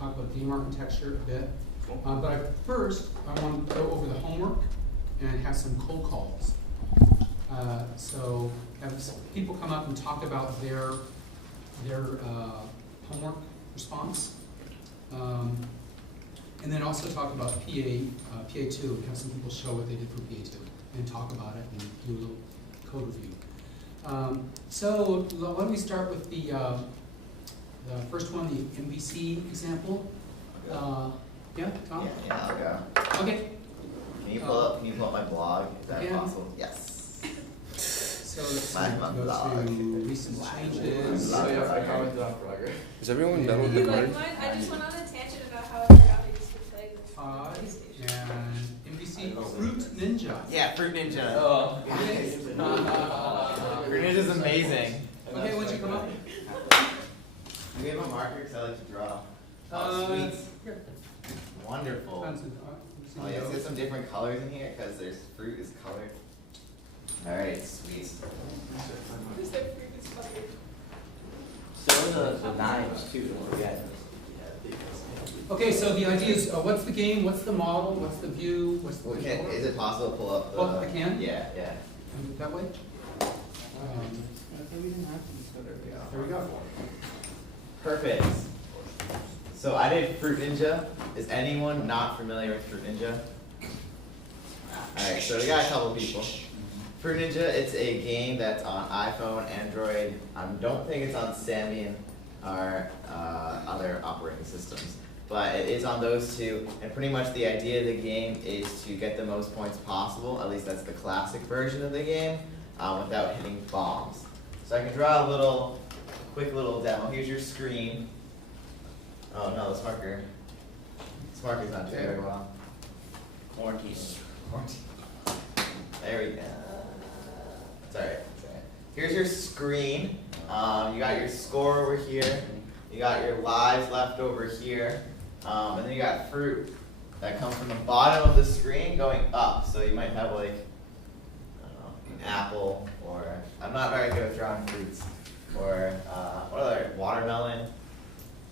talk about game architecture a bit. But first, I want to go over the homework and have some cold calls. So have people come up and talk about their homework response. And then also talk about PA2, and have some people show what they did for PA2, and talk about it, and do a little code review. So why don't we start with the first one, the MVC example. Yeah, Tom? Yeah, I'll go. Okay. Can you pull up my blog? Is that possible? Yes. So let's go to recent changes. Oh, yeah, I commented on progress. Is everyone done with the card? I just went on a tangent about how I forgot I used to play this. And MVC Fruit Ninja. Yeah, Fruit Ninja. Oh. Okay. Fruit Ninja's amazing. Okay, what'd you come up? Do we have a marker? Because I like to draw. Oh, sweet. Here. Wonderful. Oh, yeah, let's get some different colors in here because there's fruit is colored. Alright, sweet. Who's their fruit is colored? So are the knives too. Yeah. Okay, so the idea is, what's the game, what's the model, what's the view, what's the Well, is it possible to pull up the... Oh, I can? Yeah. Can we do it that way? There we go. Perfect. So I did Fruit Ninja. Is anyone not familiar with Fruit Ninja? Alright, so we got a couple people. Fruit Ninja, it's a game that's on iPhone, Android. I don't think it's on Symbian or other operating systems. But it is on those two, and pretty much the idea of the game is to get the most points possible, at least that's the classic version of the game, without hitting bombs. So I can draw a quick little demo. Here's your screen. Oh no, this marker's not doing very well. Quarantine. There we go. It's alright. Here's your screen. You got your score over here. You got your lives left over here. And then you got fruit that comes from the bottom of the screen going up. So you might have like, I don't know, an apple, or I'm not very good at drawing fruits. Or what other, watermelon?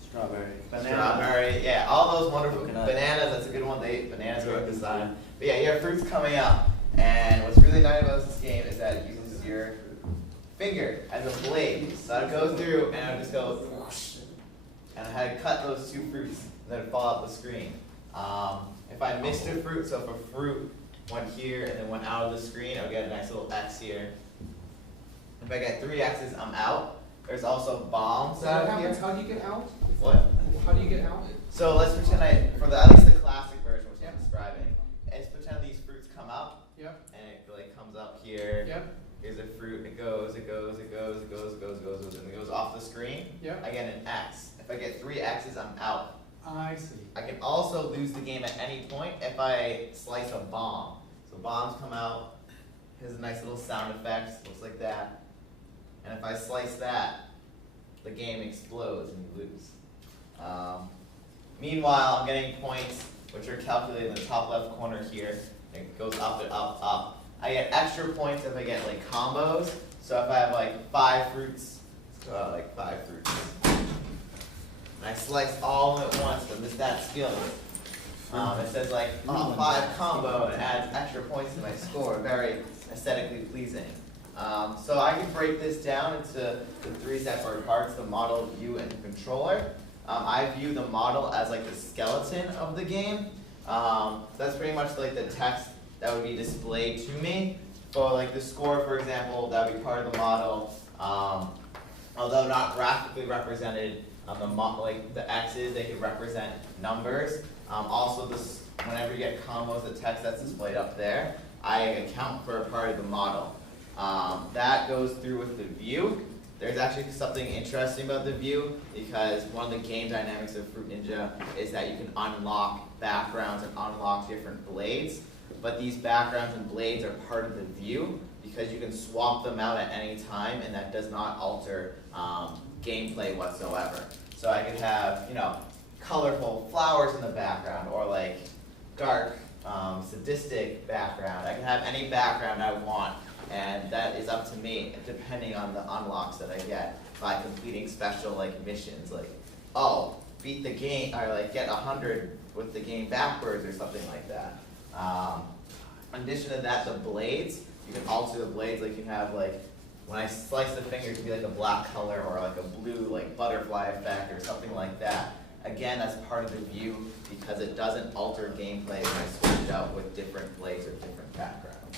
Strawberry. Strawberry, yeah, all those wonderful Coconut. bananas. That's a good one. Bananas go at this time. But yeah, you have fruits coming up, and what's really nice about this game is that it uses your finger as a blade. So it goes through, and it just goes whoosh, and I had to cut those two fruits, and then it fall out the screen. If I missed a fruit, so if a fruit went here and then went out of the screen, I would get a nice little X here. If I get 3 X's, I'm out. There's also bombs So out what here. happens, how do you get out? What? How do you get out? So let's pretend at least the classic version, which I'm describing, let's pretend these fruits come up, Yep. and it like comes up here. Yep. Here's a fruit, it goes, and it goes off the screen. Yep. I get an X. If I get 3 X's, I'm out. I see. I can also lose the game at any point if I slice a bomb. So bombs come out, here's a nice little sound effect, looks like that. And if I slice that, the game explodes and you lose. Meanwhile, I'm getting points which are calculated in the top left corner here. It goes up and up, up. I get extra points if I get like combos. So if I have like 5 fruits, like 5 fruits. And I slice all of them at once, but miss that skill. It says like 5 combo and it adds extra points to my score. Very aesthetically pleasing. So I can break this down into the 3 separate parts: the model, view, and controller. I view the model as like the skeleton of the game. That's pretty much like the text that would be displayed to me. For like the score, for example, that would be part of the model. Although not graphically represented, like the X's, they could represent numbers. Also, whenever you get combos, the text that's displayed up there, I account for a part of the model. That goes through with the view. There's actually something interesting about the view, because one of the game dynamics of Fruit Ninja is that you can unlock backgrounds and unlock different blades. But these backgrounds and blades are part of the view because you can swap them out at any time, and that does not alter gameplay whatsoever. So I could have, colorful flowers in the background, or like dark, sadistic background. I can have any background I want. And that is up to me, depending on the unlocks that I get by completing special like missions. Like, oh, beat the game, or like get 100 with the game backwards or something like that. In addition to that, the blades, you can alter the blades, like you have like, when I slice the finger, it could be like a black color or like a blue like butterfly effect or something like that. Again, that's part of the view because it doesn't alter gameplay when I switch it out with different blades or different backgrounds.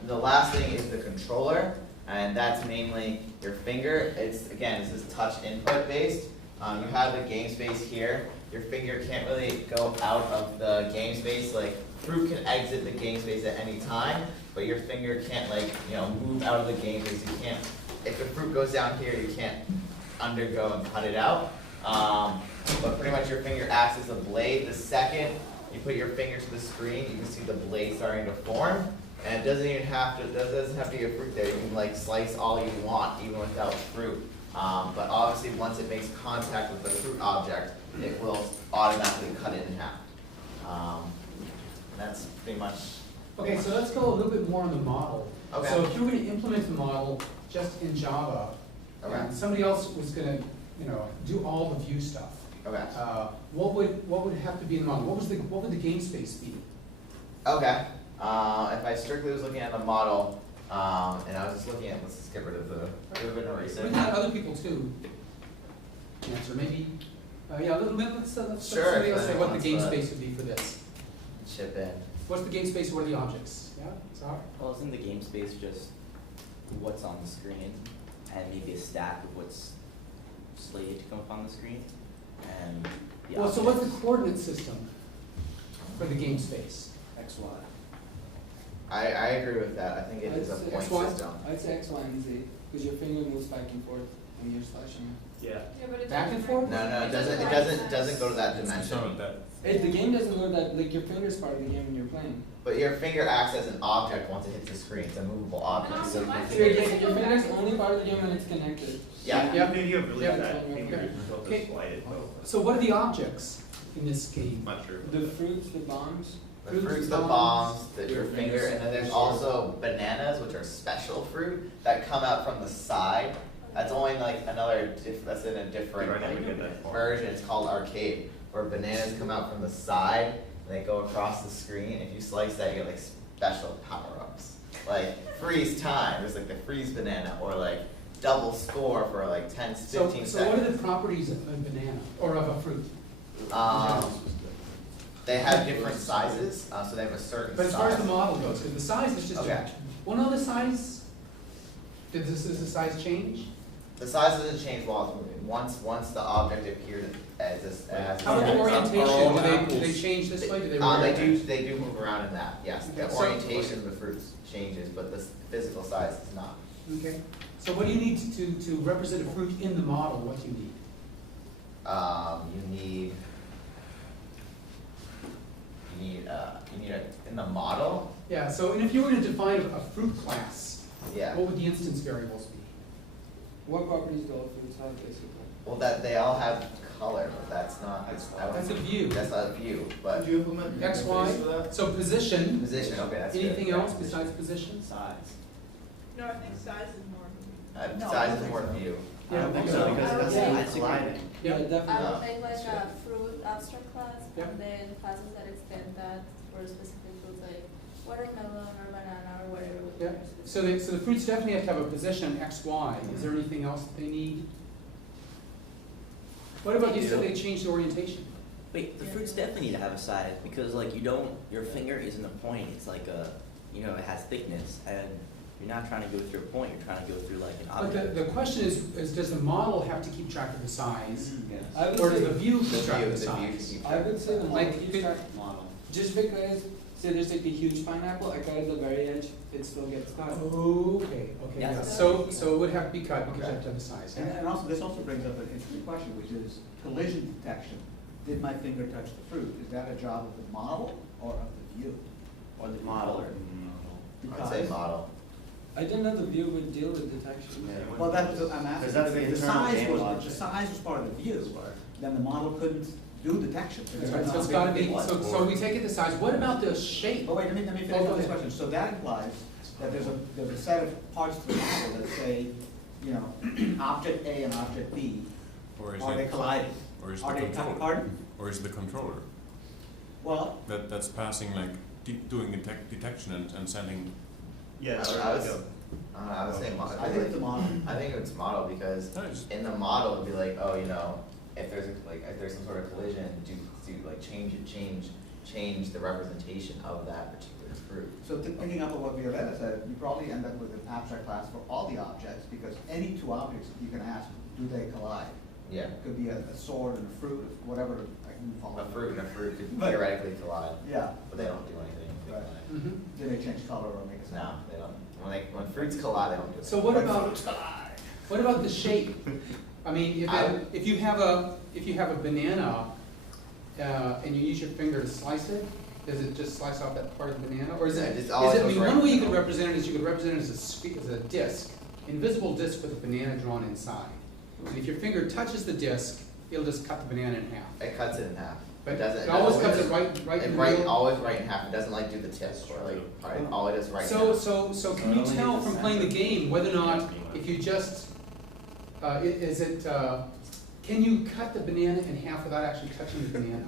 And the last thing is the controller, and that's mainly your finger. It's, again, this is touch input based. You have the game space here. Your finger can't really go out of the game space. Like, fruit can exit the game space at any time, but your finger can't, like, you know, move out of the game space. You can't, if the fruit goes down here, you can't undergo and cut it out. But pretty much your finger acts as a blade. The second you put your finger to the screen, you can see the blade starting to form. And it doesn't even have to, that doesn't have to be a fruit there. You can like slice all you want, even without fruit. But obviously once it makes contact with the fruit object, it will automatically cut it in half. That's pretty much. Okay, so let's go a little bit more on the model. Okay. So if you were going to implement the model just in Java, Okay. and somebody else was going to, do all the view stuff, Okay. what would have to be in the model? What would the game space be? Okay. If I strictly was looking at the model, and I was just looking at, let's just get rid of the erase We it. had other people too answer, maybe, yeah, let's Sure, somebody else if say what the anyone game wants to. space would be for this. Chip in. What's the game space, what are the objects? Yeah, sorry? Well, isn't the game space just what's on the screen and maybe a stack of what's slated to come up on the screen? And the Well, so what's the objects- coordinate system for the game space? X, Y. I agree with that. I think it is a point X, Y? system. I'd say X, Y, and Z, because your finger moves back and forth when you're slashing Yeah. Yeah, but it Back doesn't and forth? work. No, it doesn't. It work doesn't. like Doesn't go to that It's dimension. not that. it. The game doesn't go that, like, your finger's part of the game when you're playing. But your finger acts as an object once it hits the screen. It's a movable object. And So also my So finger your, doesn't your go back finger's and only forth. part of the game when it's connected. yeah. Yep. Maybe you have really Yep. bad Okay. fingers until Okay. to slide it. So what are the objects in this game? Not sure. The fruits, the bombs. The fruits, the bombs, your finger, and then there's also bananas, which are special fruit that come out from the side. That's only like another. That's in a different Right, I would get that far. version. It's called arcade, where bananas come out from the side and they go across the screen. If you slice that, you get like special power-ups, like freeze time. There's like the freeze banana, or like double score for like 10, 15 So what are seconds. the properties of a banana, or of a fruit? They have different sizes, so they have a certain But as size. far as the model goes, because the size is just, Okay. well, no, the size, does the size change? The size doesn't change while it's moving. Once the object appears as How about the Yeah. orientation, do they change this way, do they? reorient? they do move around in that, yes. The Okay, so- orientation of the fruits changes, but the physical size does not. Okay, so what do you need to represent a fruit in the model, what do you need? You need in the model, Yeah, so, and if you were to define a fruit class, yeah. what would the instance variables be? What properties do all fruits have, basically? Well, that, they all have color, but that's not, That's a view. that's not a view, but you implement X, Y, so position, position, okay, that's good. anything else besides position? Size. No, I think size is more. No, I Size don't is think more so. view. I don't think so, because Yeah. it's Yeah. not sliding. Yeah. definitely. I would make like a fruit abstract class, Yeah. and then classes that extend that for specific fruits like watermelon or banana or whatever. with Yeah. their So the fruits definitely have to have a position X, Y, is there anything else that they need? What about, you said they changed the orientation? Wait, the fruits definitely need to have a size, because like you don't, your finger isn't a point, it's like a, it has thickness, and you're not trying to go through a point, you're trying to go through like an But object. the question is does the model have to keep track of the size? Yes. I would Or does say- the view The keep track view, of the the view size? should keep I track would of say the that. model Like, keeps could- track. Just because, say there's like a huge pineapple, I cut at the very edge, it still gets cut. Okay, Yeah. yeah, so it would have to be cut because you have to have the size. And also, this also brings up an interesting question, which is collision detection. Did my finger touch the fruit? Is that a job of the model or of the view? Or the modeler. I'd say model. I didn't know the view would deal with detection. Well, that's what I'm asking. Because that's the If internal size game was, logic. the size was part of the view, then the model couldn't do detection. That's right, so it's gotta be, so we take it the size, what about the shape? But wait, let me Oh, finish go with this ahead. question. So that implies that there's a set of parts to the model that say, object A and object B, Or is are they it, colliding? Or is Are the they, controller? pardon? Or is the controller Well, that's passing like doing detection and sending? Yeah, I would say model. I think it's a model. I think it's model because Nice. in the model it'd be like, oh, you know, if there's if there's some sort of collision, do like change the representation of that particular fruit. So picking up on what Violetta said, you probably end up with an abstract class for all the objects, because any two objects, you can ask, do they collide? Yeah. It could be a sword and a fruit, whatever, I can call it. A fruit and a fruit could Right. theoretically collide, Yeah, but they don't do anything. They Right. collide. Mhm. do they change color or make a No, sound? they don't. When fruits collide, they don't do it. So what about the shape? I mean, if you have a banana, and you use your finger to slice it, does it just slice off that part of the banana? Or is Yeah, it, just all I goes mean, right one way you in the could middle. represent it is you could represent it as a disc, invisible disc with a banana drawn inside. And if your finger touches the disc, it'll just cut the banana in half. It cuts it in half. But doesn't- it always doesn't- cuts it right in the right, middle. always right in half. It doesn't like do the tip or like part. All it does right in So, half. so can you Only tell the from playing the center. game whether or not, if you just, can you cut the banana in half without actually touching the banana?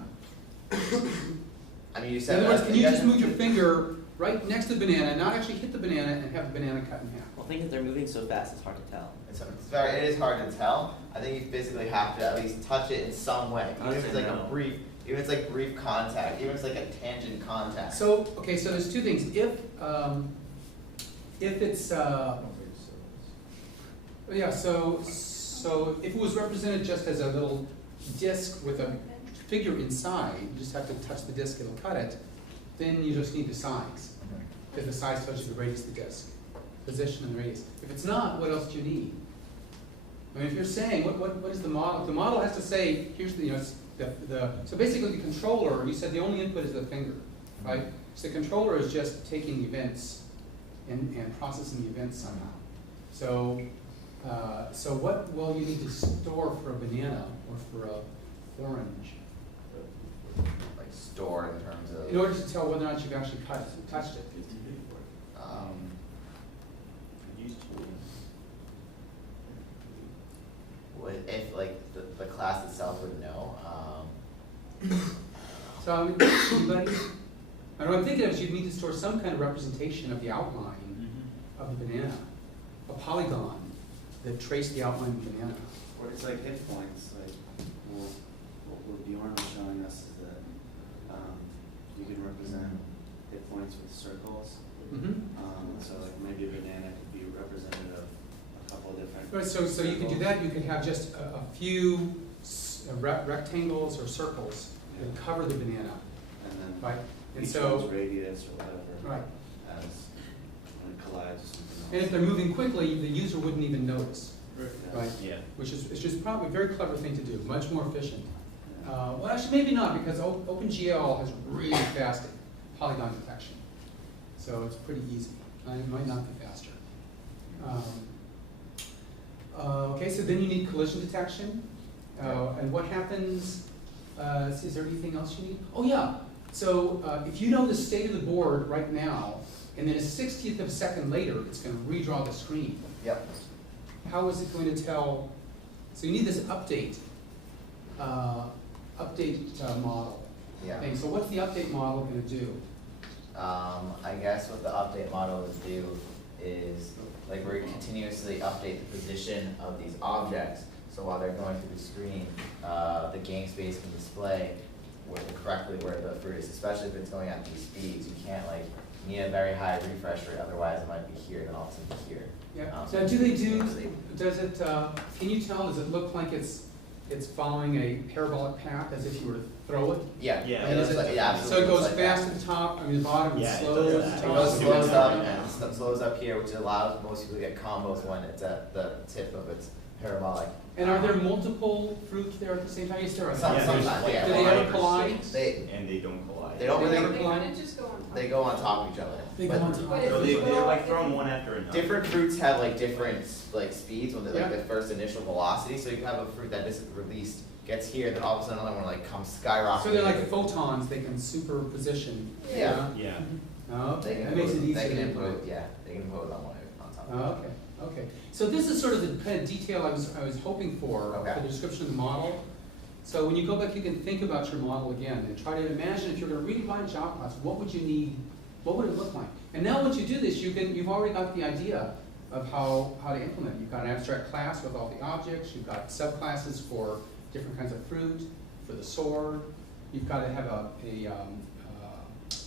I mean, you In said other words, that- can you just move your finger right next to the banana, not actually hit the banana, and have the banana cut in half? Well, I think if they're moving so fast, it's hard to tell. It is hard to tell. I think you physically have to at least touch it in some way, even if it's like a brief, even if it's like brief contact, even if it's like a tangent contact. So, okay, so there's two things. If it's, yeah, so if it was represented just as a little disc with a figure inside, you just have to touch the disc, it'll cut it, then you just need the size, because the size touches the radius of the disc, position and the radius. If it's not, what else do you need? I mean, if you're saying, what is the model? The model has to say, here's the, so basically the controller, you said the only input is the finger, right? So the controller is just taking events and processing the events somehow. So, so what will you need to store for a banana or for a orange? Like store in terms of. In order to tell whether or not you've actually touched it. If like the class itself would know. So I mean, anybody? And what I'm thinking of is you'd need to store some kind of representation of the outline of the banana, a polygon that traced the outline of the banana. Or it's like hit points, like, well, what Bjorn was showing us is that you can represent hit points with circles. So like maybe a banana could be representative of a couple different. Right, so you could do that, you could have just a few rectangles or circles that cover the banana, And then right? And each so, one's radius or whatever. right. As when it collides or something else. And if they're moving quickly, the user wouldn't even notice, right? Yeah. Which is, it's just probably a very clever thing to do, much more efficient. Well, actually, maybe not, because OpenGL has really fast polygon detection. So it's pretty easy. It might not be faster. Okay, so then you need collision detection. And what happens, is there anything else you need? Oh yeah, so if you know the state of the board right now, and then a 60th of a second later, it's going to redraw the screen. Yep. How is it going to tell? So you need this update model Yeah. thing. So what's the update model going to do? I guess what the update model would do is, like, we're continuously update the position of these objects. So while they're going through the screen, the game space can display correctly where the fruit is, especially if it's going at these speeds. You can't, like, you need a very high refresh rate, otherwise it might be here, then all of a sudden here. Yeah. So Now, do they do? continuously- Does it? Can you tell? Does it look like it's following a parabolic path, as if you were to throw it? Yeah. Yeah. It looks like, yeah, So absolutely it goes looks like that. fast at the top, I mean the bottom, and Yeah, it slows does at that. the It top. goes slows up Yeah. and slows up here, which allows most people to get combos when it's at the tip of its parabolic. And are there multiple fruits there at the same time? Yes, there are. Sometimes, there's yeah. Do they ever collide? They And they don't collide. They don't They really. never They collide? kind of just go on top. They go on top of each other. They go But on top. But So if they, you they're go- like thrown one after another. different fruits have like different like speeds when they're like Yeah. the first initial velocity. So you can have a fruit that just released, gets here, then all of a sudden another one like comes skyrocketing. So they're like the photons, they can superposition. Yeah. Yeah. Oh, They can that makes it put- easier They can to input, implement. yeah, they can put it on one on top. Oh, okay, okay. So this is sort of the kind of detail I was hoping for Okay. the description of the model. So when you go back, you can think about your model again and try to imagine if you're going to really write a job class, what would you need? What would it look like? And now once you do this, you've already got the idea of how to implement it. You've got an abstract class with all the objects. You've got subclasses for different kinds of fruit, for the sword. You've got to have a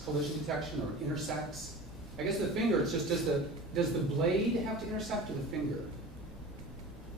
collision detection or intersects. I guess the finger, it's just, does the blade have to intersect or the finger?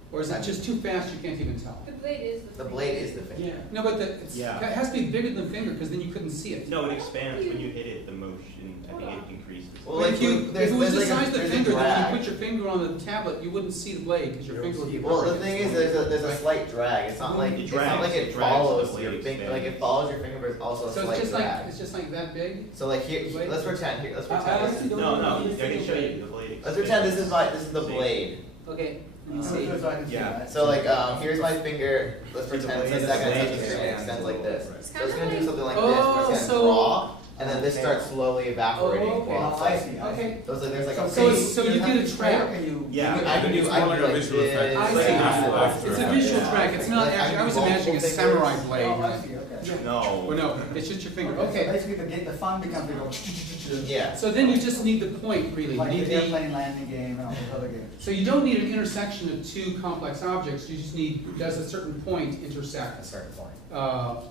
Or is it just too fast you can't even tell? The blade is the. The blade is the finger. Yeah. No, but it Yeah. has to be bigger than finger because then you couldn't see it. No, it expands when you hit it, the motion, I think it increases. Well, But like if you, if there's- it was the there's like a- size of the there's a finger, then when drag. you put your finger on the tablet, you wouldn't see the blade because your finger would be. Well, the perfect. thing is, there's a slight drag. It's not like It it's not drags, like it it drags follows the your blade finger. Like it expands. follows your finger, but it's also a So slight it's drag. just like that big? So like here, Blade? let's pretend here. Let's I pretend. honestly don't know. No, how I to can see show the you blade. the blade. Let's pretend this is expands. the blade. Okay, let me So see. I can see Yeah. that. So like here's my finger. Let's See the pretend blade? it's the second The I touch blade the finger, it expands extends a like little this. bit, right. It's So it's kind gonna of do like. something like Oh, this, where it's so- gonna draw, and then this starts slowly evaporating. Oh, okay. while Oh, it's I like, see, I Okay. see. so there's like a So face. so you get a track. And you. Yeah. I can do It's I more can like do a like visual this. effect. I like see. After It's a effect. visual Yeah. track, it's not Like, I actually, can I was do imagining a multiple samurai fingers. blade. Oh, I see, okay. No. Well, no, it's just your finger, So okay. basically, the fun becomes, they go. Yeah. So then you just need the point, really. You Like need the the, airplane landing game and all those other games. so you don't need an intersection of two complex objects, you just need, does a certain point At a intersect certain point.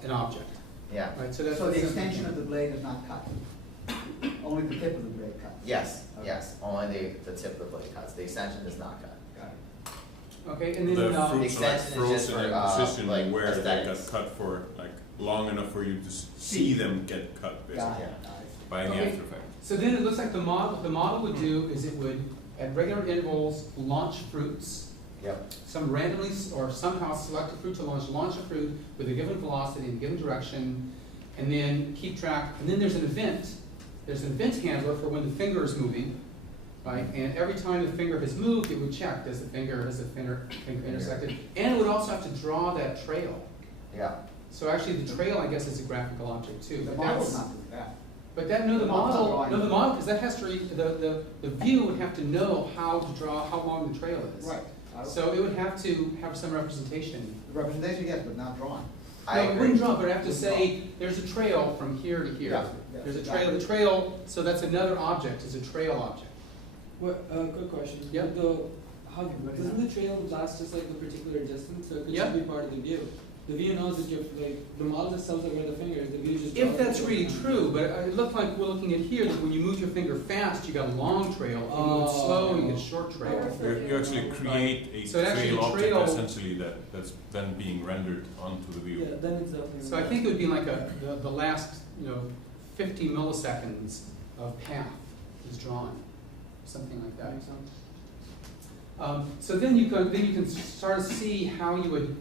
an object, Yeah. right? So that's. So the that's- extension of the blade is not cut? Only the tip of the blade cuts? Yes. Okay. Yes. Only the tip of the blade cuts. The extension does not cut. Got it. Okay, and The then, fruits are like extension is frozen just for, in position like, where they aesthetics. got cut for like long enough for you to see them get cut basically Got it. Yeah. by any Okay. After Effects. so then it looks like the model would do is it would, at regular intervals, launch fruits. Yep. Some randomly or somehow select a fruit to launch a fruit with a given velocity in a given direction, and then keep track. And then there's an event. There's an event handler for when the finger is moving, right? And every time the finger has moved, it would check, has the finger intersected? And it would also have to draw that trail. Yeah. So actually the trail, I guess, is a graphical object too. The But model's that's- not doing that. But that, no, the The model's not model, drawing no, the it. model, because that has to, the view would have to know how to draw, how long the trail is. Right. So it would have to have some representation. The representation, yes, but not drawing. I No, it agree. wouldn't draw, but I have to Wouldn't say, there's a trail from here to here. Yeah, yeah, There's a exactly. trail, the trail, so that's another object, is a trail object. What, quick question. Yeah. How, doesn't the trail last just like a particular distance, so it could Yeah. just be part of the view? The view knows that you're, like, the model just tells it where the finger is, the view just. If draws that's it. really true, but it looked like we're looking at here, that when you move your finger fast, you got a long trail. If you move Oh. slow, you get a short trail. You actually create a So actually trail object trail- essentially that's then being rendered onto the view. Yeah, then it's definitely. So I think it would be like the last, 50 milliseconds of path is drawn, something like that. So then you can start to see how you would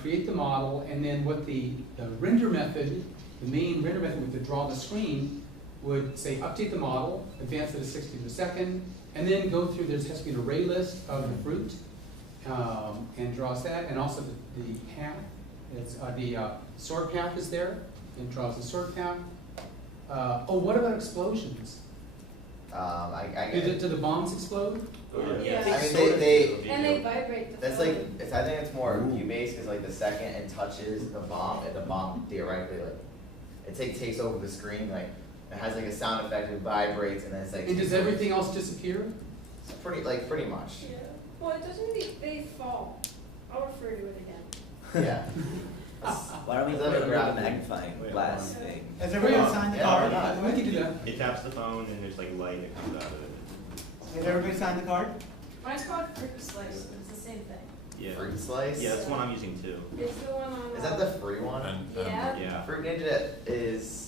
create the model, and then what the render method, the main render method would draw the screen, would say update the model, advance it to 60 per second, and then go through, there has to be an array list of the fruit, and draws that, and also the path. It's, the sword path is there, and draws the sword path. What about explosions? I Do get the, it. do the bombs explode? Yeah. I mean, they And they vibrate the that's phone. like I think it's more view based because like the second it touches the bomb, and the bomb theoretically takes over the screen. Like it has like a sound effect, it vibrates, and then it's like. And does everything else disappear? It's pretty much. Yeah. Well, it doesn't, they fall. I'll refer to it again. Yeah. Why don't we Is put that it a under graphic? the magnifying Wait, glass hold on. thing? Has everybody Yeah. signed the Yeah, card? why not? We can do that. It taps the phone and there's like light that comes out of it. Has everybody signed the card? Mine's called fruit slice, but it's the same thing. Yeah. Fruit slice. Yeah, that's the one I'm using too. It's the one on. Is that the free one? And Yeah. Yeah. Fruit Ninja is.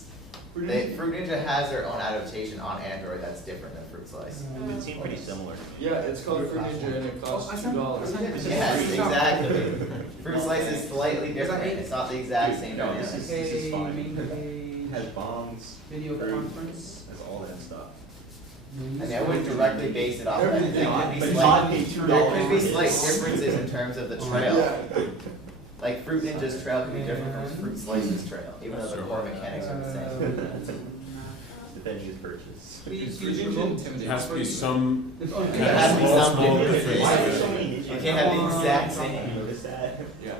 Fruit Ninja has their own adaptation on Android that's different than Fruit Slice. It seemed pretty similar. Yeah, it's called Fruit Ninja and it costs $2. Yes, exactly. Fruit Slice is slightly different. It's not the exact same No, dynamic. this is fine. Main It page, has bombs, video fruit, conference. has all that stuff. I mean, I wouldn't directly base it off that. Everything. There could be But slight, not $2. there could be slight differences in terms of the trail. Yeah. Like Fruit Ninja's trail could be different from Fruit Slice's trail, even though the core mechanics are the same. Depending his purchase. Please use remote, Tim. It has to be some Oh, It has to be small something. difference. Why are there so many You can't have the exact same. You notice that? Yeah.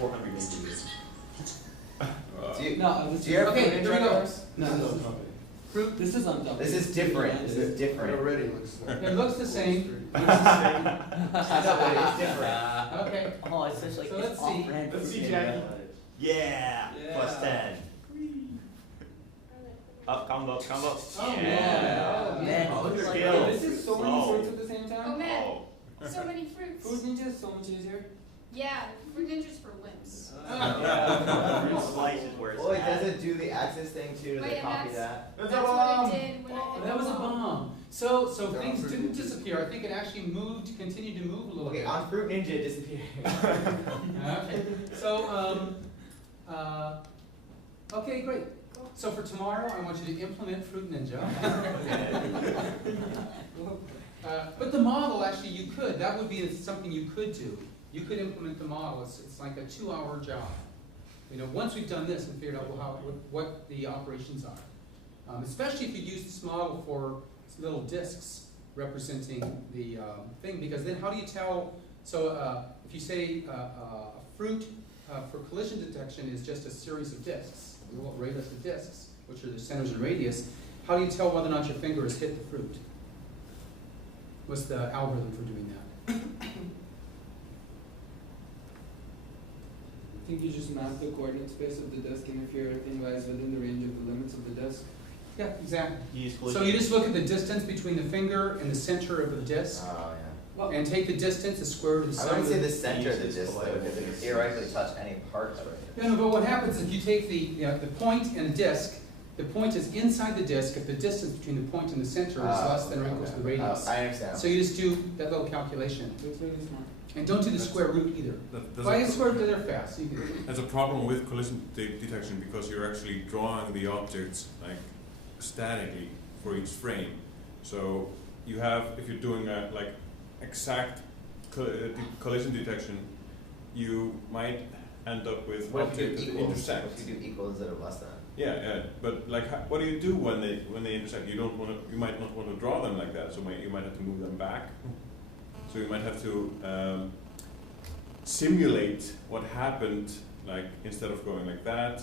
400 inches. Do you, No, this do you ever Okay, put here in we go. drivers? No, this is Fruit, this is on top. This is different. This is It different. already looks like. it looks the same. I know, but it's different. Okay, Oh, it's such like So it's let's see. off-brand Let's fruit see, ninja. Jackie. Yeah. Yeah. Plus 10. Up, combo, combo. Oh, yeah. Man, Oh, look look at at that. This is so many Oh. fruits at the same Oh time. man, Oh. so many fruits. Food Ninja is so much easier. Yeah, fruit ninjas for limbs. Fruit slice is where it's Boy, at. does it do the access thing too? Do Wait, they and copy that's- that? That's what it did when I did that was a the bomb. So Yeah, things Fruit didn't Ninjas. disappear. I think it actually moved, continued to move a little Okay, bit. on Fruit Ninja it disappeared. Okay, so, okay, great. So for tomorrow, I want you to implement Fruit Ninja. But the model, actually, you could, that would be something you could do. You could implement the model, it's like a 2-hour job. You know, once we've done this and figured out what the operations are. Especially if you use this model for little discs representing the thing, because then how do you tell, so if you say a fruit for collision detection is just a series of discs, a little array list of discs, which are the centers and radius, how do you tell whether or not your finger has hit the fruit? What's the algorithm for doing that? I think you just map the coordinate space of the disk, and if your thing lies within the range of the limits of the disk. Yeah, exactly. Use So you just look at the distance between the finger and the center of the disc, Oh, Well, and take the distance, the square root of the yeah. I sum wouldn't of say the. the center of the Use disc this though, because it could theoretically touch any part of it. No, but what happens is if you take the point and a disc, the point is inside the disc if the distance between the point and the center is less than or equal to the radius. I understand. So you just do that little calculation. that's really smart. And don't do the square root either. That's By a- the square root, they're fast. You can, That's a problem with collision detection because you're actually drawing the objects like statically for each frame. So you have, if you're doing a like exact collision detection, you might end up with What if you objects do that equals? intersect. What if you do equal instead of less than? Yeah, yeah, but like, what do you do when they intersect? You don't want to. You might not want to draw them like that. So you might have to move them back. So you might have to simulate what happened. Like instead of going like that,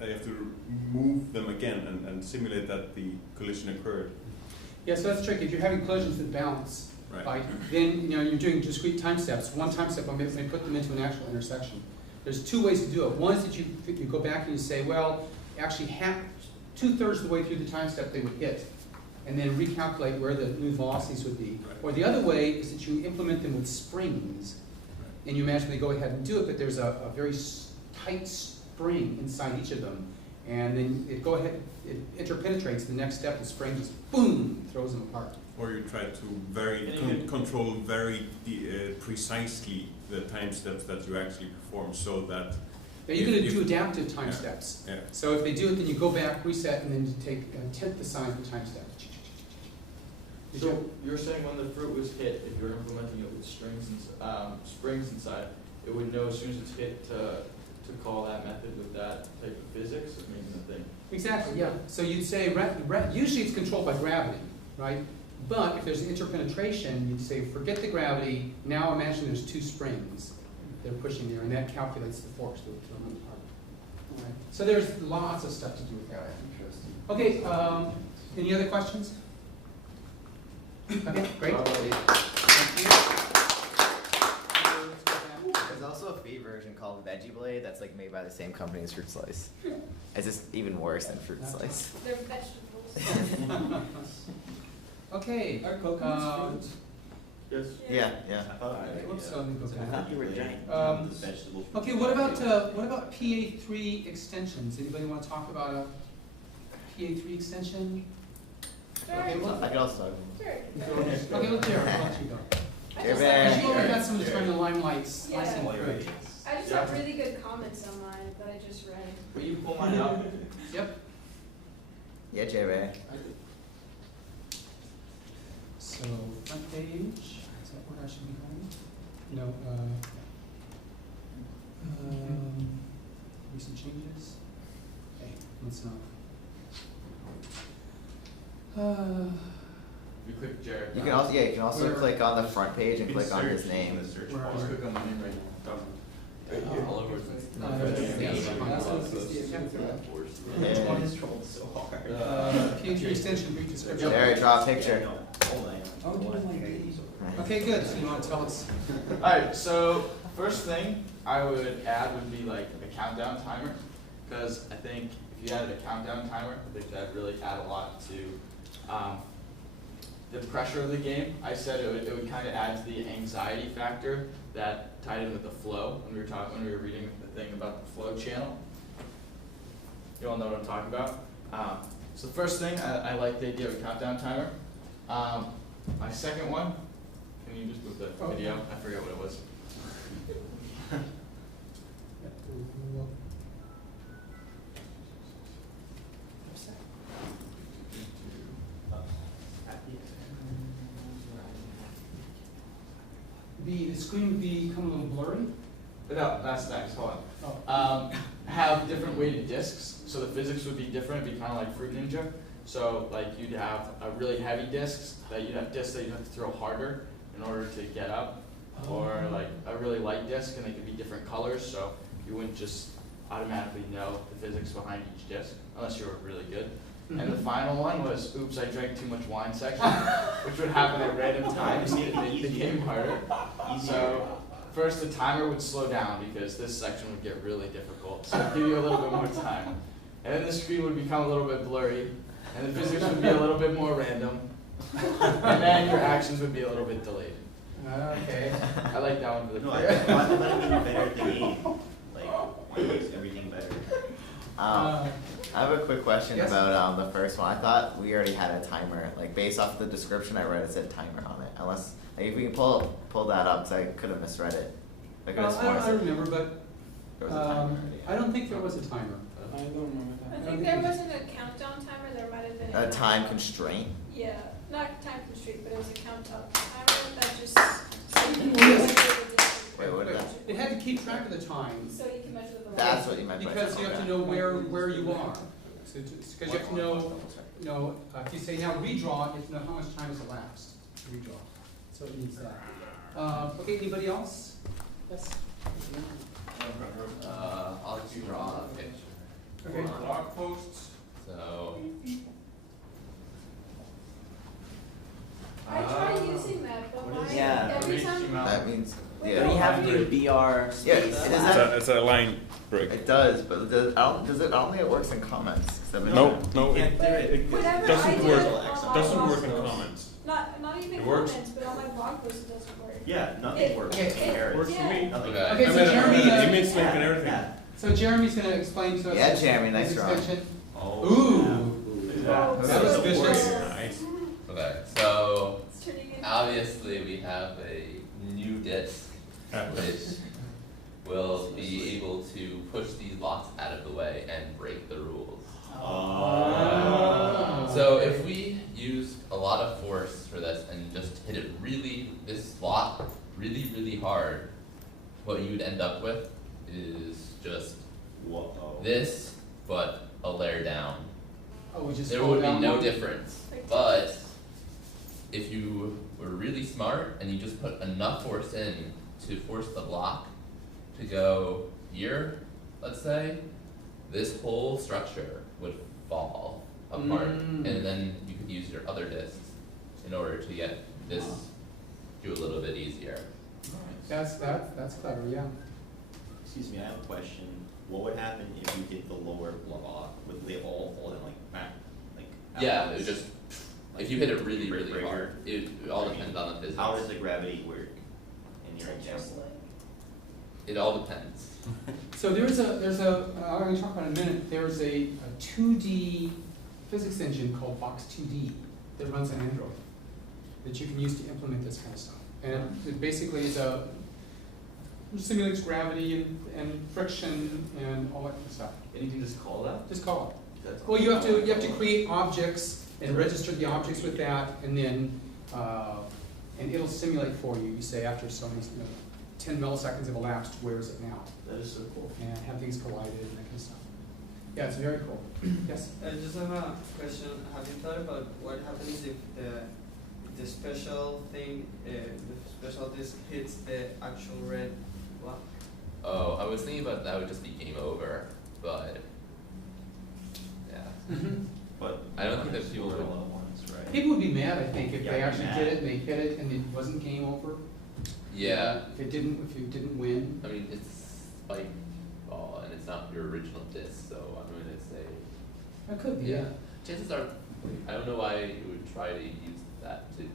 you have to move them again and simulate that the collision occurred. yeah, so that's tricky. If you're having collisions that bounce, Right. then you're doing discrete time steps. One time step, I'm going to put them into an actual intersection. There's 2 ways to do it. One is that you go back and you say, well, actually 2/3 of the way through the time step they would hit, and then recalculate where the new velocities would be. Right. Or the other way is that you implement them with springs, and you imagine they go ahead and do it, but there's a very tight spring inside each of them, and then it interpenetrates. The next step, the spring just boom throws them apart. Or you try to control very precisely the time steps that you actually perform, so that Now you're going to If- do adaptive time yeah. steps. yeah. So if they do it, then you go back, reset, and then you take a tenth the size of the time step. So you're saying when the fruit was hit, if you're implementing it with springs inside, it would know as soon as it's hit to call that method with that type of physics of making the thing. Exactly, yeah. So you'd say, usually it's controlled by gravity, right? But if there's an interpenetration, you'd say, forget the gravity, now imagine there's 2 springs that are pushing there, and that calculates the force to them apart. All right. So there's lots of stuff to do with that. Interesting. Okay, any other questions? Okay, great. Thank you. Let's go back. There's also a free version called Veggie Blade that's like made by the same company as Fruit Slice. It's just even worse than Fruit Slice. They're vegetables. Okay. Are coconuts fruit? Yes. Yeah. I thought Whoops, let me go I back. thought you were giant. Um, Vegetables. Okay, what about PA3 extensions? Anybody want to talk about a PA3 extension? Okay, well, I can also Sure. okay, let's hear it. I'll let you go. I Here, just man. Because you already got have, some that's trying to limelight slicing Yeah. fruit. I just have really good comments on mine that I just read. Will you pull mine up? Yep. Yeah, J-Ray. So front page. Is that where I should be going? No. Recent changes. Okay, let's not. You click Jared. You can also Where- click on the front page and You can click on his search name. in the search Where- bar. Just click on my name right now. All over. Yeah. so hard. PhD extension brief description. There, draw a picture. Okay, good. So you want to tell us? Alright, so first thing I would add would be like a countdown timer, because I think if you added a countdown timer, I think that'd really add a lot to the pressure of the game. I said it would kind of add to the anxiety factor that tied in with the flow when we were reading the thing about the flow channel. You all know what I'm talking about. So the first thing, I like the idea of a countdown timer. My second one, can you just move the video? I forget what it was. The screen would become a little blurry. No, that's next, hold Oh. on. Have different weighted discs, so the physics would be different, it'd be kind of like Fruit Ninja. So like you'd have a really heavy discs, you'd have to throw harder in order to get up. Or like a really light disc, and they could be different colors, so you wouldn't just automatically know the physics behind each disc, unless you were really good. And the final one was, oops, I drank too much wine section, which would happen at random times to make the game harder. So first the timer would slow down because this section would get really difficult. So it'd give you a little bit more time. And then the screen would become a little bit blurry, and the physics would be a little bit more random. And then your actions would be a little bit delayed. Okay. I like that one for the No, player. I want to be better at the game. Like, it makes everything better. I have a quick question Yes? about the first one. I thought we already had a timer. Like based off the description I read, it said timer on it. Unless like, if we can pull that up, because I could have misread it. I could have sworn I remember, but there was a timer already. I don't think there was a timer. I don't remember I that. think there wasn't a countdown timer, there might have been A time constraint. Yeah, not time constraint, but it was a countdown timer that just. Wait, what is that? It had to keep track of the time. So you can measure the. That's what you meant by Because you have to okay. know where you are. So, because you have to know, if you say now redraw, you have to know how much time has elapsed to redraw. So it needs that. Okay, anybody else? Yes? I'll just draw a picture. Okay. Blog posts. So, I tried using that, but What is mine, Yeah. every time. That means Don't yeah. you have to do BR Yeah, space? it is It's a line break. It does, but I don't think it works in comments. 'Cause I've been No, no, You it, can't do it. it Whatever I doesn't did work. on my Doesn't blog work in post. comments. Not even It works. comments, but on my blog post it doesn't work. Yeah, nothing It- works. Okay. Errors. Works for me. Nothing. Okay. Okay, so Jeremy, image link and everything. Yeah. So Jeremy's gonna explain to us. Yeah, his- Jeremy, nice his drawing. extension. Oh. Ooh. Oh, That was so vicious. cool. Nice. okay, so It's turning into. obviously we have a new disk which will be able to push these blocks out of the way and break the rules. Oh. So if we use a lot of force for this and just hit it this block really hard, what you would end up with is just Whoa. this, but a layer down. Oh, we just There scroll would be down no one? difference. Like But this. if you were really smart and you just put enough force in to force the block to go here, let's say, this whole structure would fall apart, Mm. and then you could use your other discs in order to get this do a little bit easier. That's clever, yeah. Excuse me, I have a question. What would happen if you hit the lower block? Would they all fall in like back? Like Yeah, outwards? it would just if you hit it really Breaker. hard, it all depends on the physics. How does the gravity work in your It's just example? like- It all depends. So there's a I'm going to talk about in a minute. There's a 2D physics engine called Box 2D that runs on Android that you can use to implement this kind of stuff. And it basically is it simulates gravity and friction and all that kind of stuff. And you can just call that? Just call it. That's Well, you have to create objects and register the objects with that, and then and it'll simulate for you. You say after so many 10 milliseconds have elapsed, where is it now? That is so cool. And have things collided and that kind of stuff. Yeah, it's very cool. Yes? I just have a question. Have you thought about what happens if the special thing, the special disk hits the actual red block? Oh, I was thinking about that would just be game over, but yeah, But. I don't think that ones people were would- low ones, right? People would be mad, I think, if Yeah, they be actually mad. did it and they hit it and it wasn't game over. yeah. If you didn't win. I mean, it's spike ball and it's not your original disc, so I'm gonna say It could be, yeah. chances are, I don't know why you would try to use that to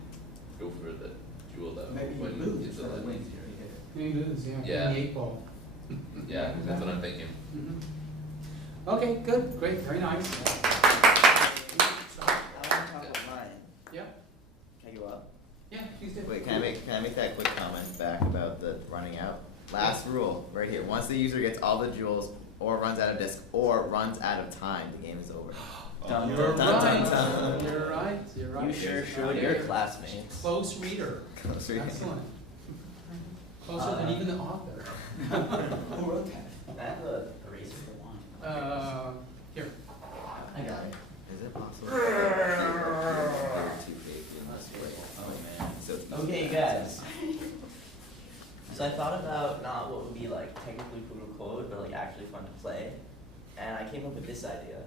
go for the jewel though. Maybe you when lose it's a instead lot of win. easier. Maybe lose, yeah, Yeah. in the 8 ball. Yeah, that's what I'm thinking. Okay, good, great, very nice. I want to talk about mine. Yeah, Can I go up? yeah, please do. Wait, can I make that quick comment back about the running out? Last rule, right here, once the user gets all the jewels, or runs out of disc, or runs out of time, the game is over. Dun, You're dun, dun, right, dun, dun. you're right, you're right. You sure showed Okay. your classmates. Close reader, Close reading. excellent. Closer than even the author. Who wrote that? I have a eraser for one. Here. I got it. Is it possible? Oh, man. So, Okay, guys. So I thought about not what would be like technically cool to code, but like actually fun to play, and I came up with this idea.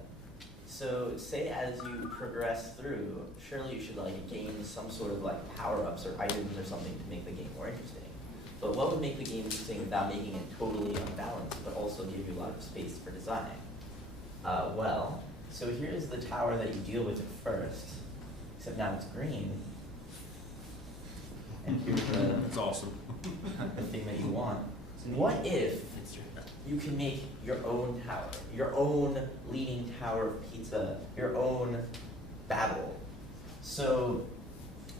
So say as you progress through, surely you should like gain some sort of like power-ups or items or something to make the game more interesting. But what would make the game interesting without making it totally unbalanced, but also give you a lot of space for design? Well, so here's the tower that you deal with at first, except now it's green. And here's That's awesome. the thing that you want. What if you can make your own tower, your own leaning tower of pizza, your own Babel? So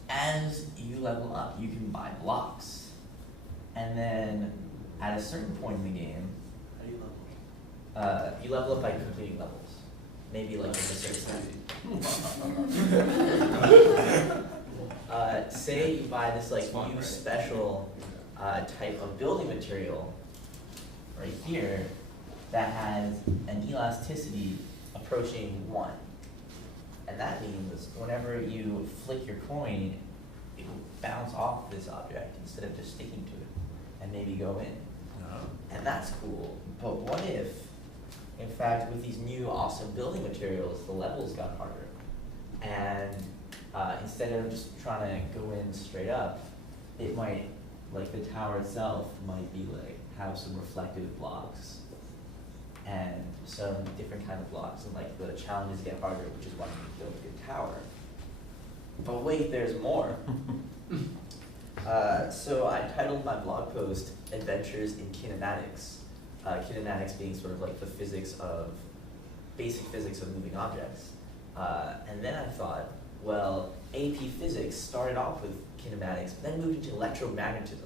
as you level up, you can buy blocks. And then at a certain point in the game, How do you level? you level up by completing levels. Maybe like in a certain say you buy this like It's fun, new right? special type of building material right here that has an elasticity approaching 1. And that means whenever you flick your coin, it will bounce off this object instead of just sticking to it and maybe go in. And that's cool. But what if, in fact, with these new awesome building materials, the levels got harder? And instead of just trying to go in straight up, it might, like the tower itself might be like, have some reflective blocks and some different kind of blocks, and like the challenges get harder, which is why you build a good tower. But wait, there's more. So I titled my blog post Adventures in Kinematics. Kinematics being sort of like the basic physics of moving objects. And then I thought, well, AP Physics started off with kinematics, but then moved into electromagnetism.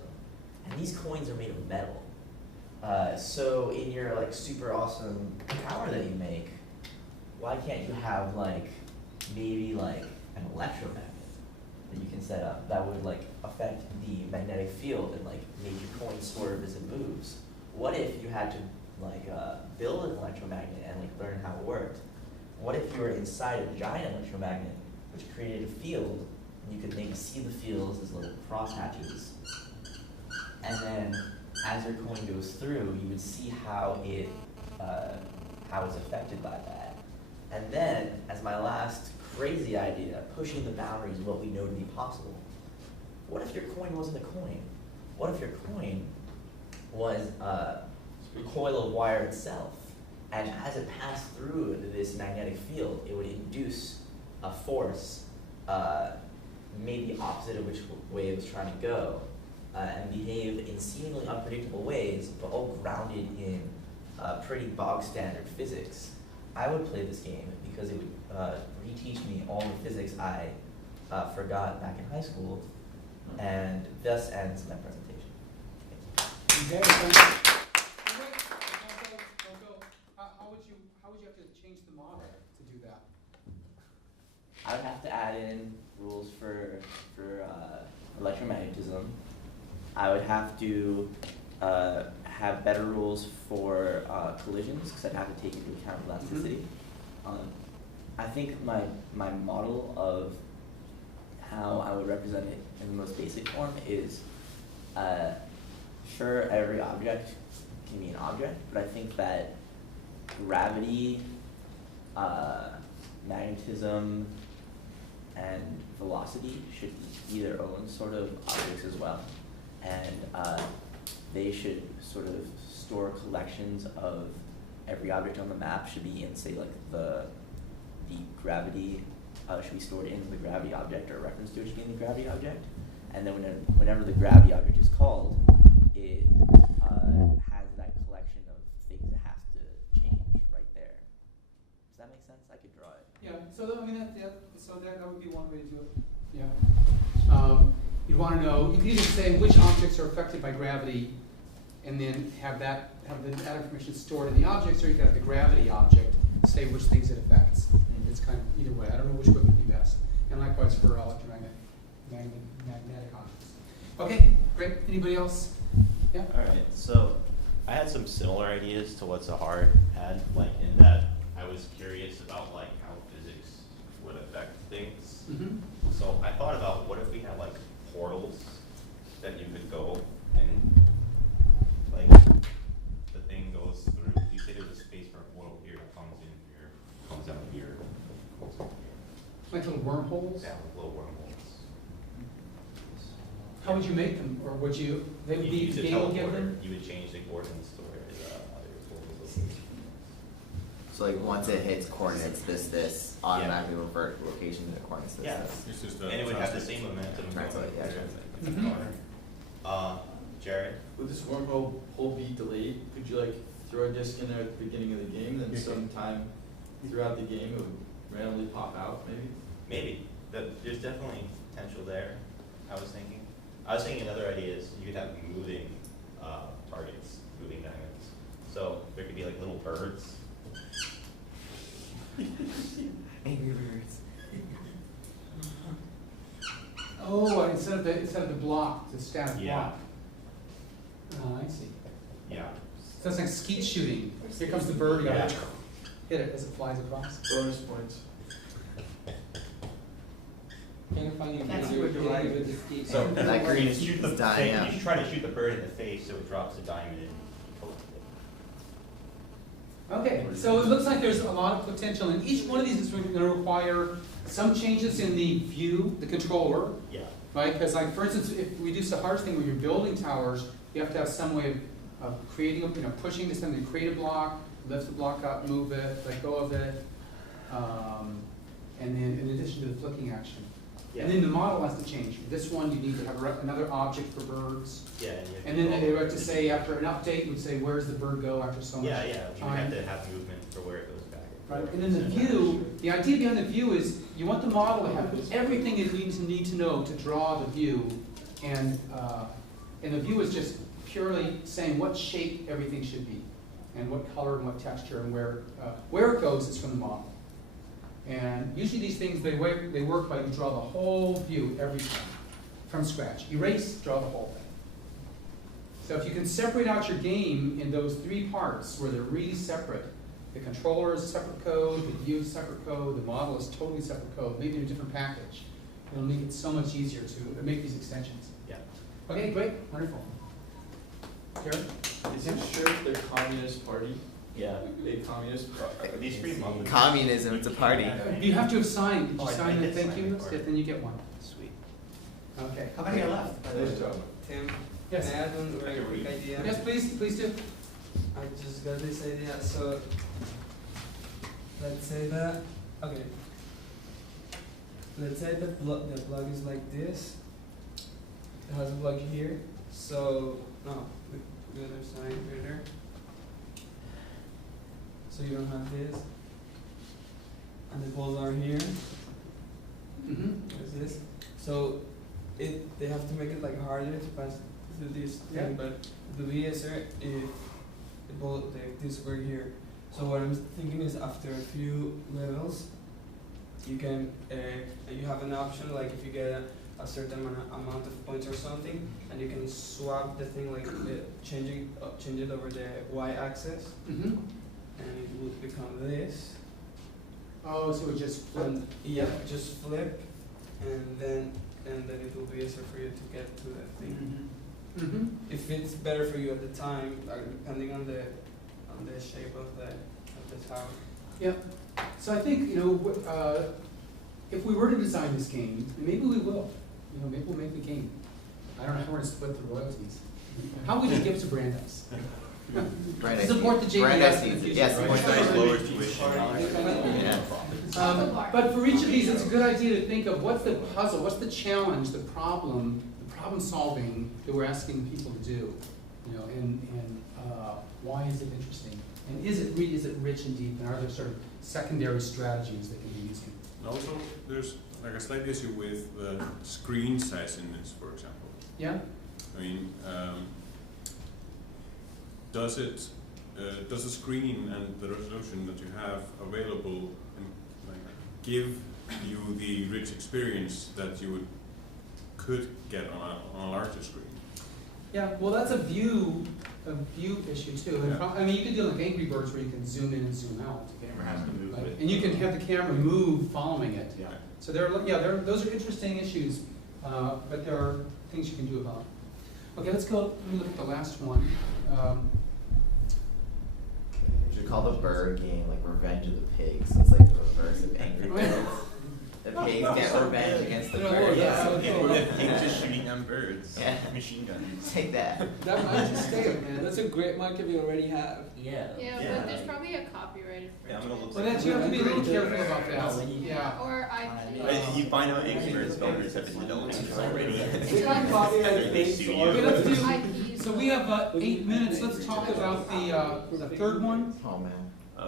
And these coins are made of metal. So in your like super awesome tower that you make, why can't you have like maybe like an electromagnet that you can set up that would like affect the magnetic field and like make your coin swerve as it moves? What if you had to like build an electromagnet and like learn how it worked? What if you were inside a giant electromagnet which created a field and you could maybe see the fields as little crosshatches? And then as your coin goes through, you would see how it's affected by that. And then, as my last crazy idea, pushing the boundaries of what we know to be possible. What if your coin wasn't a coin? What if your coin was a coil of wire itself? And as it passed through this magnetic field, it would induce a force, maybe opposite of which way it was trying to go, and behave in seemingly unpredictable ways, but all grounded in pretty bog standard physics. I would play this game because it would reteach me all the physics I forgot back in high school, and thus ends my presentation. Okay, thank you. How would you have to change the model to do that? I would have to add in rules for electromagnetism. I would have to have better rules for collisions, because I'd have to take into account elasticity. I think my model of how I would represent it in the most basic form is, sure, every object can be an object, but I think that gravity, magnetism, and velocity should be their own sort of objects as well. And they should sort of store collections of every object on the map should be in, say, like the gravity should be stored in the gravity object, or a reference to it should be in the gravity object. And then whenever the gravity object is called, it has that collection of things it has to change right there. Does that make sense? I could draw it. Yeah, so I mean, that would be one way to do it. Yeah. You'd want to know, you could either say which objects are affected by gravity and then have that information stored in the objects, or you could have the gravity object say which things it affects. It's kind of either way. I don't know which way would be best. And likewise for magnetic objects. Okay, great. Anybody else? Yeah? Alright, so I had some similar ideas to what Zahar had, like in that I was curious about like how physics would affect things. Mm-hmm. So I thought about what if we had like portals that you could go and like the thing goes through. You say there's a space for a portal here that comes in here, comes out here, goes in here. Like little wormholes? Yeah, like little wormholes. How would you make them? Or would you, they would be, use a the game would give teleporter. them? You would change the coordinates to where your portals located. So like once it hits coordinates this automatically revert location to the coordinates this. Yeah. It's just And it would have the same momentum. Translate, yeah, translate. Mhm. Jared? Would this wormhole be delayed? Could you like throw a disc in there at the beginning of the game, then sometime throughout the game it would randomly pop out, maybe? Maybe. There's definitely potential there, I was thinking. Another idea is you could have moving targets, moving diamonds. So there could be like little birds. Angry Birds. Oh, instead of the block, the static Yeah. block. Oh, I see. Yeah. So it's like skeet shooting. Here comes the bird, you gotta Yeah. hit it as it flies across. Bonus points. Kind of funny That's because you're what you're hitting right. with the ski. So That green you is shoot the dying thing, out. you should try to shoot the bird in the face so it drops the diamond in. Okay, so it looks like there's a lot of potential, and each one of these is going to require some changes in the view, the controller, Yeah. right? Because like, for instance, if we do the hardest thing when you're building towers, you have to have some way of creating, pushing this thing to create a block, lift the block up, move it, let go of it, and then in addition to the flicking action. Yeah. And then the model has to change. For this one, you need to have another object for birds. Yeah. And then they have to say, after an update, you would say, where's the bird go after so much Yeah, yeah. You time? have to have movement for where it goes back. Right, and then the view, the idea behind the view is you want the model to have everything it need to know to draw the view, and the view is just purely saying what shape everything should be, and what color and what texture, and where it goes is from the model. And usually these things, they work by you draw the whole view every time, from scratch. Erase, draw the whole thing. So if you can separate out your game in those three parts where they're really separate, the controller is a separate code, the view is a separate code, the model is totally separate code, maybe in a different package. It'll make it so much easier to make these extensions. Yeah. Okay, great, wonderful. Jared? Is it sure if they're Communist Party? Yeah. Big Communist Are these free months? Communism, it's a party. You have to have signed, did Oh, you I sign the did thank sign you? the card. Yes, then you get one. Sweet. Okay. How many are left? Nice job. Tim, Yes. can I add one very quick idea? Yes, please do. I just got this idea, so let's say that, okay. Let's say the block is like this. It has a block here, so, no, the other side right there. So you don't have this. And the balls are here, Mm-hmm. there's this. So they have to make it like harder to pass through this Yeah. thing, but it would be easier if the ball, this were here. So what I'm thinking is after a few levels, you can, you have an option, like if you get a certain amount of points or something, and you can swap the thing, like change it over the y-axis, Mm-hmm. and it would become this. Oh, so it just And yeah, just flip, and then it will be easier for you to get to that thing. Mm-hmm. if it's better for you at the time, like, depending on the shape of the tower. Yeah, so I think, if we were to design this game, and maybe we will, maybe we'll make the game. I don't know how we're gonna split the royalties. How would we give to Brandeis? Support the JBS Brandeis in the needs it. future, Yes, right? Brandeis lowers tuition. Yeah. But for each of these, it's a good idea to think of what's the puzzle, what's the challenge, the problem solving that we're asking people to do, and why is it interesting? And is it rich and deep, and are there sort of secondary strategies that can be used? And also, there's like a slight issue with the screen size in this, for example. Yeah? I mean, does the screen and the resolution that you have available give you the rich experience that you could get on a larger screen? Yeah, well, that's a view issue too. And Yeah. I mean, you can do like Angry Birds where you can zoom in and zoom out. The camera has to move Right? with. And you can have the camera move following it. Yeah. So those are interesting issues, but there are things you can do about it. Okay, let me look at the last one. We should call the bird game like Revenge of the Pigs. It's like the reverse of Angry Birds. The pigs get revenge against the birds. The pigs just shooting on birds. Yeah. Machine guns. Take that. That might just stay, man. That's a great market we already have. Yeah. Yeah, Yeah. but there's probably a copyright Yeah, I'm gonna infringement. look Well, that's, you have to be a little careful about that. Yeah. Or IP. You find out Angry Birds developers have been developing already. It's not copyright based or. Okay, let's do, IP. so we have 8 minutes. Let's talk about the third one. Oh man.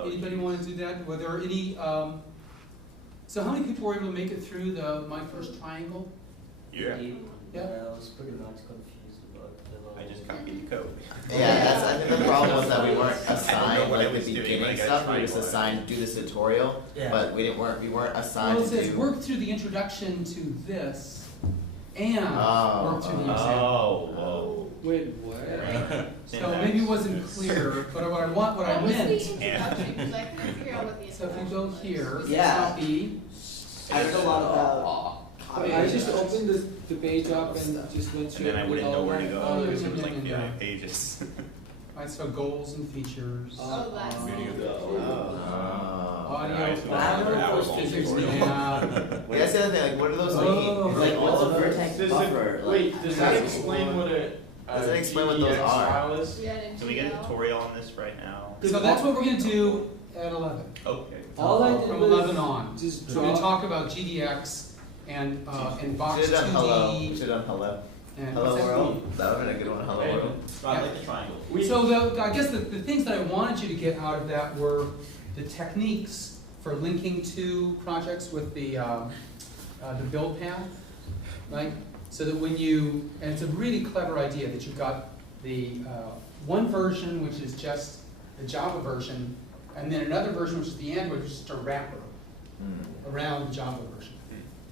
Anybody want to do that? Were there any, so how many people were able to make it through My First Triangle? Yeah. Yeah. I was pretty much confused about the I just copied the code. Yeah, I think the problem was that we weren't I assigned don't know what I like was the doing, beginning like, I stuff. We were tried just one. assigned to do this tutorial, Yeah. but we weren't assigned Well, it to says do. work through the introduction to this and Oh, work through the oh. example. whoa. Wait, what? So maybe it wasn't clear, but what I What was the meant, introduction? Because I couldn't figure out what the so if you introduction go was. here, Yeah. copy, I read a lot about. I just opened the page up and just went And through then I it with wouldn't know all where to that. go because it was yeah, like yeah. 5 pages. right, so goals and features, Oh, that's. audio, Nice. audio, physics, math. Wait, that's the other thing. Like, what do those Oh. mean? Like all the vertex Does buffer. it, wait, does that explain what a Does that explain what those GEX are? file is? Yeah, didn't Can we you get a know? tutorial on this right now? So that's what we're gonna do at 11. Okay. All I did From was 11 on. just We're gonna draw. talk about GDX and Box Should have done hello. 2D. Should have done hello. And Hello what's that world. mean? That would have been a good one. Hello world. I like the triangle. So I guess the things that I wanted you to get out of that were the techniques for linking to projects with the build path, right? So that when and it's a really clever idea that you've got the one version which is just the Java version, and then another version which is the Android, which is just a wrapper around the Java version.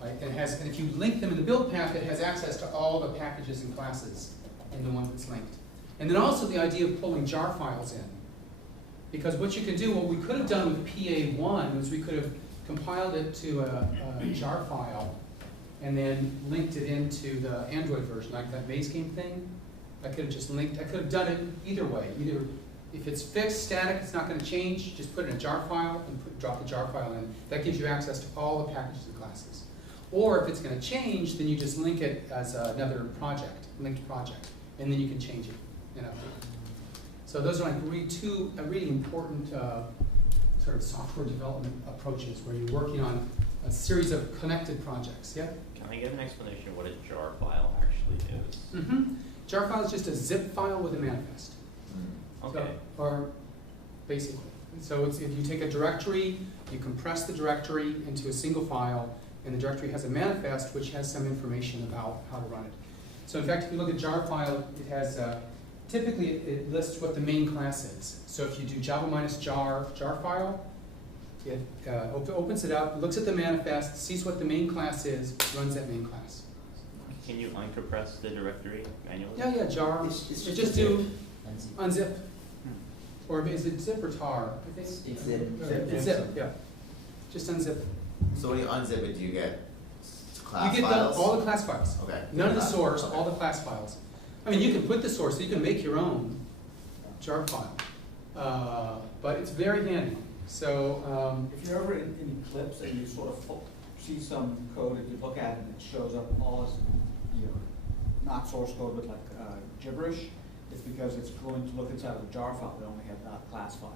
Right? And if you link them in the build path, it has access to all the packages and classes in the one that's linked. And then also the idea of pulling jar files in. Because what you can do, what we could have done with PA1 was we could have compiled it to a jar file and then linked it into the Android version, like that Maze Game thing. I could have just linked, I could have done it either way. Either if it's fixed, static, it's not going to change, just put it in a jar file and drop the jar file in. That gives you access to all the packages and classes. Or if it's going to change, then you just link it as another project, linked project, and then you can change it and update it. So those are like two really important sort of software development approaches where you're working on a series of connected projects. Yeah? Can I get an explanation of what a jar file actually is? Mm-hmm. Jar file is just a zip file with a manifest. Okay. So, or basically. So if you take a directory, you compress the directory into a single file, and the directory has a manifest which has some information about how to run it. So in fact, if you look at jar file, it has typically it lists what the main class is. So if you do java -jar file, it opens it up, looks at the manifest, sees what the main class is, runs that main class. Can you uncompress the directory manually? Yeah, jar. It's You just just a do zip. unzip. Or is it zip or tar? I think It's zip. It's zip, yeah. Just unzip it. So when you unzip it, do you get class You get files? all the class files. Okay. None of the Class- source, okay. all the class files. I mean, you can put the source, you can make your own jar file, but it's very handy. So, If you're ever in Eclipse and you sort of see some code and you look at it and it shows up all as, you know, not source code but like gibberish, it's because it's going to look inside of a jar file that only have .class files.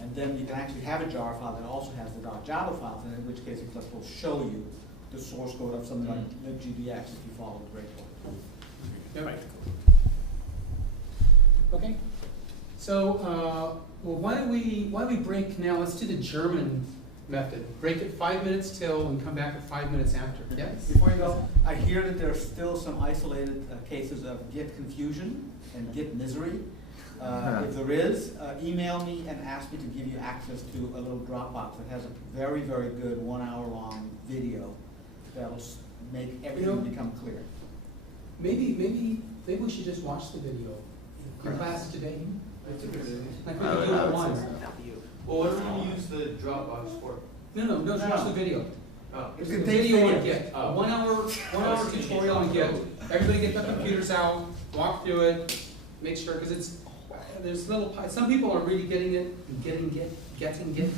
And then you can actually have a jar file that also has the .java files, and in which case Eclipse will show you the source code of something like libGDX if you follow the breakpoint. yeah, right. Okay. So, well, why don't we break now? Let's do the German method. Break it 5 minutes till and come back at 5 minutes after. Yes? Before you go, I hear that there are still some isolated cases of Git confusion and Git misery. If there is, email me and ask me to give you access to a little Dropbox that has a very, very good 1 hour long video that'll make everything become clear. Maybe we should just watch the video in class today. That's a good idea. Like we could do it once. Well, what are we gonna use the Dropbox for? No, just watch the video. Oh. It's It a contains video on videos. Git. Oh. 1 hour tutorial on Git. Everybody get their computers out, walk through it, make sure, because there's little, some people are really getting it, and getting Git,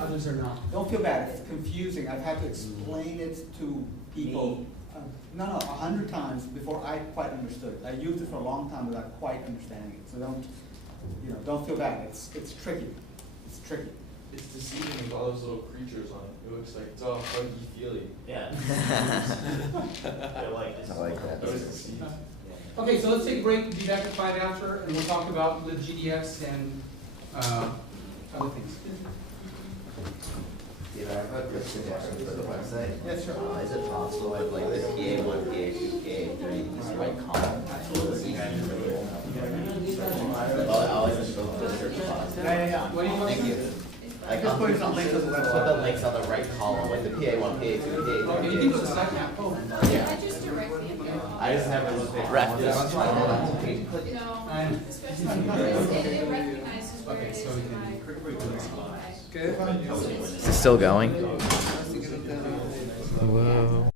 others are not. Don't feel bad, it's confusing. I've had to explain it to people, 100 times before I quite understood it. I used it for a long time without quite understanding it. So don't feel bad. It's tricky. It's tricky. It's deceiving with all those little creatures on it. It looks like it's all huggy feely. Yeah. I like that. Those deceiving. Okay, so let's take a break, be back at 5 after, and we'll talk about libGDX and other things. Yeah, I have a quick suggestion for the website. Yes, sure. Is it possible if like the PA1, PA2, PA3 is the right column? Absolutely. I'll just go to the search box. Yeah. What do you want? Thank you. I just put some links on the Put website. the links on the right column, like the PA1, PA2, PA3. Okay, you can go to the second app. Oh, Yeah. I just directly in there. I just never looked at No, I- especially because it recognizes where Okay, it is so we in can- my. Okay, fine. Is it still going? Whoa.